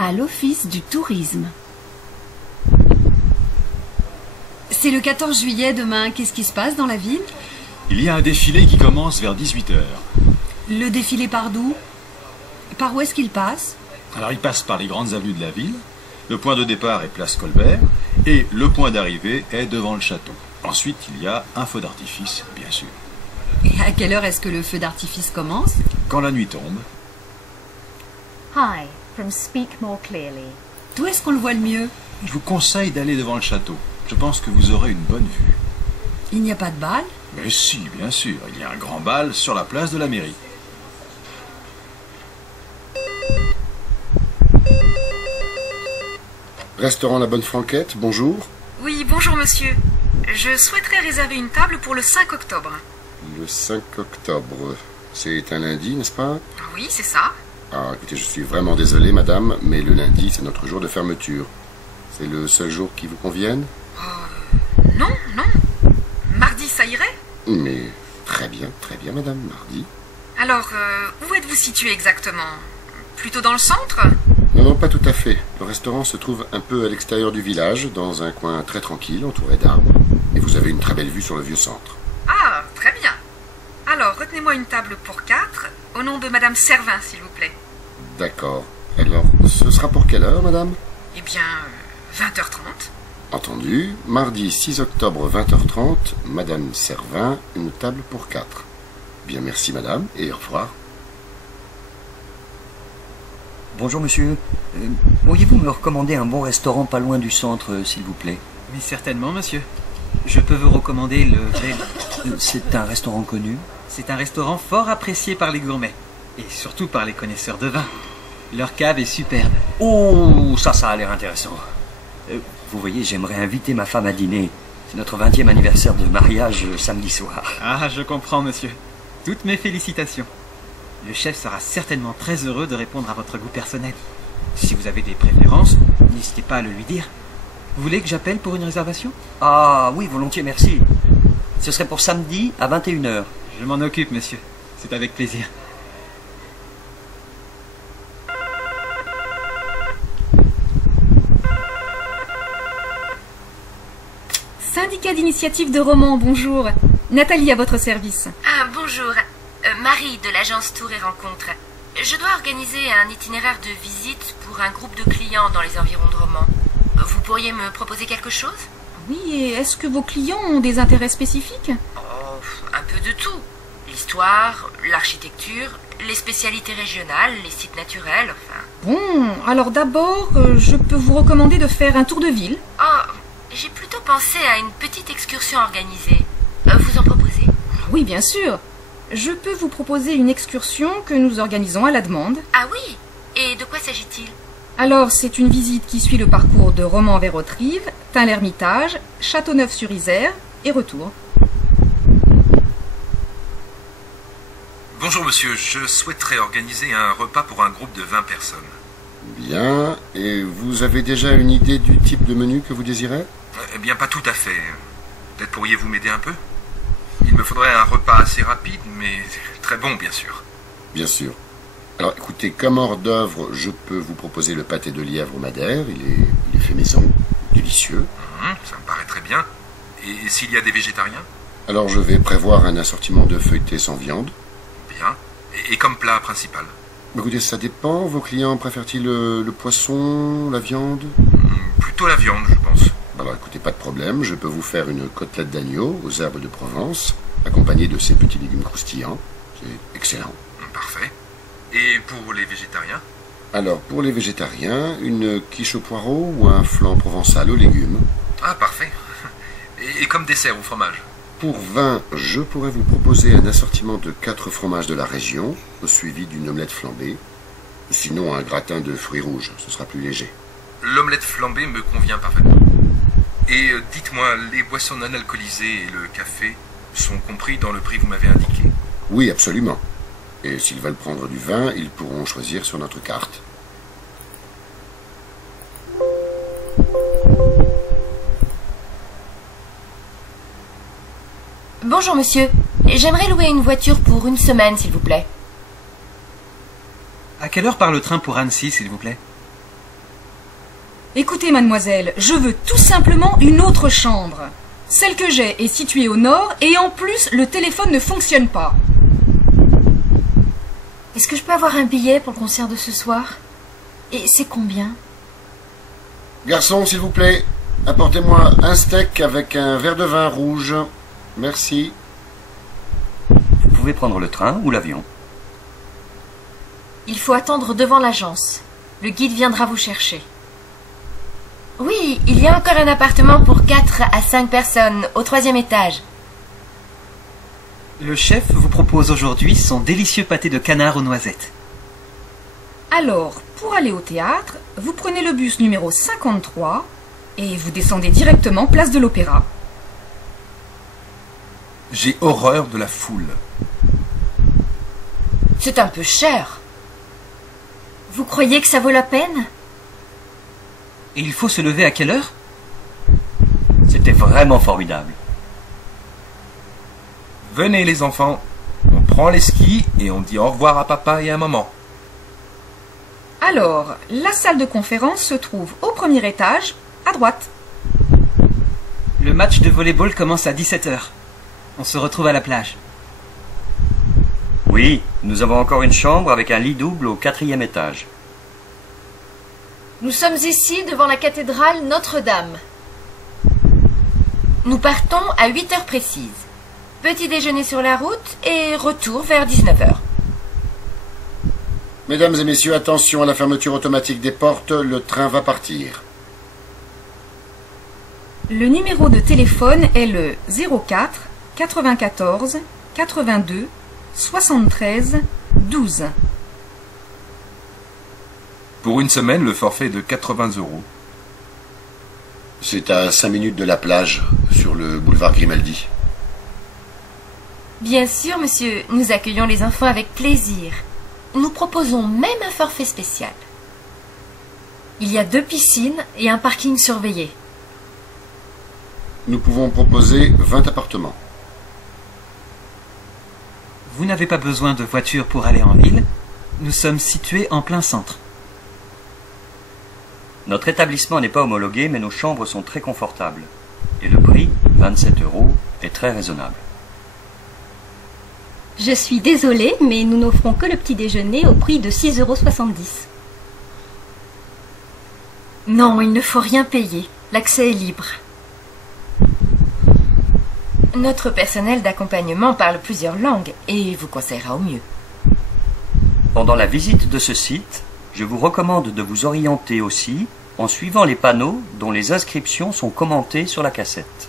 à l'Office du tourisme. C'est le 14 juillet demain. Qu'est-ce qui se passe dans la ville? Il y a un défilé qui commence vers 18 h. Le défilé part d'où? Par où est-ce qu'il passe? Alors il passe par les grandes avenues de la ville. Le point de départ est place Colbert et le point d'arrivée est devant le château. Ensuite, il y a un feu d'artifice, bien sûr. Et à quelle heure est-ce que le feu d'artifice commence? Quand la nuit tombe. Hi, from Speak More Clearly. D'où est-ce qu'on le voit le mieux? Je vous conseille d'aller devant le château. Je pense que vous aurez une bonne vue. Il n'y a pas de bal? Mais si, bien sûr. Il y a un grand bal sur la place de la mairie. Restaurant La Bonne Franquette, bonjour. Oui, bonjour monsieur. Je souhaiterais réserver une table pour le 5 octobre. Le 5 octobre, c'est un lundi, n'est-ce pas? Oui, c'est ça. Ah, écoutez, je suis vraiment désolé, madame, mais le lundi, c'est notre jour de fermeture. C'est le seul jour qui vous convienne? Non, non. Mardi, ça irait? Mais très bien, madame, mardi. Alors, où êtes-vous situé exactement? Plutôt dans le centre? Non, pas tout à fait. Le restaurant se trouve un peu à l'extérieur du village, dans un coin très tranquille, entouré d'arbres. Et vous avez une très belle vue sur le vieux centre. Ah, très bien. Alors, retenez-moi une table pour 4, au nom de Madame Servin, s'il vous plaît. D'accord. Alors, ce sera pour quelle heure, madame? Eh bien, 20h30. Entendu. Mardi 6 octobre, 20h30, madame Servin, une table pour 4. Bien, merci, madame, et au revoir. Bonjour monsieur, pourriez-vous me recommander un bon restaurant pas loin du centre, s'il vous plaît? Mais certainement, monsieur. Je peux vous recommander le... C'est un restaurant connu? C'est un restaurant fort apprécié par les gourmets. Et surtout par les connaisseurs de vin. Leur cave est superbe. Oh, ça a l'air intéressant. Vous voyez, j'aimerais inviter ma femme à dîner. C'est notre 20e anniversaire de mariage samedi soir. Ah, je comprends, monsieur. Toutes mes félicitations. Le chef sera certainement très heureux de répondre à votre goût personnel. Si vous avez des préférences, n'hésitez pas à le lui dire. Vous voulez que j'appelle pour une réservation? Ah oui, volontiers, merci. Ce serait pour samedi à 21 h. Je m'en occupe, monsieur. C'est avec plaisir. Syndicat d'initiative de romans, bonjour. Nathalie à votre service. Ah, bonjour. Marie de l'agence Tour et Rencontres. Je dois organiser un itinéraire de visite pour un groupe de clients dans les environs de Romans. Vous pourriez me proposer quelque chose? Oui, et est-ce que vos clients ont des intérêts spécifiques? Oh, un peu de tout. L'histoire, l'architecture, les spécialités régionales, les sites naturels, enfin... Bon, alors d'abord, je peux vous recommander de faire un tour de ville. Oh, j'ai plutôt pensé à une petite excursion organisée. Vous en proposez? Oui, bien sûr. Je peux vous proposer une excursion que nous organisons à la demande. Ah oui? Et de quoi s'agit-il? Alors, c'est une visite qui suit le parcours de Romans vers Autrive, Tain-l'Hermitage, Châteauneuf-sur-Isère et retour. Bonjour monsieur, je souhaiterais organiser un repas pour un groupe de 20 personnes. Bien. Et vous avez déjà une idée du type de menu que vous désirez? Eh bien, pas tout à fait. Peut-être pourriez-vous m'aider un peu? Il me faudrait un repas assez rapide, mais très bon, bien sûr. Bien sûr. Alors, écoutez, comme hors d'œuvre, je peux vous proposer le pâté de lièvre au madère. Il est fait maison, délicieux. Ça me paraît très bien. Et s'il y a des végétariens? Alors, je vais prévoir un assortiment de feuilletés sans viande. Bien. Et comme plat principal? Écoutez, ça dépend. Vos clients préfèrent-ils le poisson, la viande? Plutôt la viande, je pense. Alors, écoutez, pas de problème. Je peux vous faire une côtelette d'agneau aux herbes de Provence, accompagnée de ces petits légumes croustillants. C'est excellent. Parfait. Et pour les végétariens? Alors, pour les végétariens, une quiche au poireau ou un flan provençal aux légumes. Ah, parfait. Et comme dessert au fromage? Pour vin, je pourrais vous proposer un assortiment de 4 fromages de la région, suivi d'une omelette flambée. Sinon, un gratin de fruits rouges, ce sera plus léger. L'omelette flambée me convient parfaitement. Et dites-moi, les boissons non alcoolisées et le café sont compris dans le prix que vous m'avez indiqué? Oui, absolument. Et s'ils veulent prendre du vin, ils pourront choisir sur notre carte. Bonjour monsieur. J'aimerais louer une voiture pour une semaine, s'il vous plaît. À quelle heure part le train pour Annecy, s'il vous plaît? Écoutez, mademoiselle, je veux tout simplement une autre chambre. Celle que j'ai est située au nord et en plus, le téléphone ne fonctionne pas. Est-ce que je peux avoir un billet pour le concert de ce soir? Et c'est combien? Garçon, s'il vous plaît, apportez-moi un steak avec un verre de vin rouge. Merci. Vous pouvez prendre le train ou l'avion. Il faut attendre devant l'agence. Le guide viendra vous chercher. Oui, il y a encore un appartement pour 4 à 5 personnes au 3e étage. Le chef vous propose aujourd'hui son délicieux pâté de canard aux noisettes. Alors, pour aller au théâtre, vous prenez le bus numéro 53 et vous descendez directement place de l'Opéra. J'ai horreur de la foule. C'est un peu cher. Vous croyez que ça vaut la peine? Et il faut se lever à quelle heure? C'était vraiment formidable. Venez les enfants, on prend les skis et on dit au revoir à papa et à maman. Alors, la salle de conférence se trouve au 1er étage, à droite. Le match de volley-ball commence à 17h. On se retrouve à la plage. Oui, nous avons encore une chambre avec un lit double au 4e étage. Nous sommes ici devant la cathédrale Notre-Dame. Nous partons à 8 heures précises. Petit déjeuner sur la route et retour vers 19h. Mesdames et messieurs, attention à la fermeture automatique des portes, le train va partir. Le numéro de téléphone est le 04 94 82 73 12. Pour une semaine, le forfait est de 80 €. C'est à 5 minutes de la plage, sur le boulevard Grimaldi. Bien sûr, monsieur, nous accueillons les enfants avec plaisir. Nous proposons même un forfait spécial. Il y a 2 piscines et un parking surveillé. Nous pouvons proposer 20 appartements. Vous n'avez pas besoin de voiture pour aller en ville. Nous sommes situés en plein centre. Notre établissement n'est pas homologué, mais nos chambres sont très confortables. Et le prix, 27 €, est très raisonnable. Je suis désolée, mais nous n'offrons que le petit déjeuner au prix de 6,70 €. Non, il ne faut rien payer. L'accès est libre. Notre personnel d'accompagnement parle plusieurs langues et vous conseillera au mieux. Pendant la visite de ce site, je vous recommande de vous orienter aussi en suivant les panneaux dont les inscriptions sont commentées sur la cassette.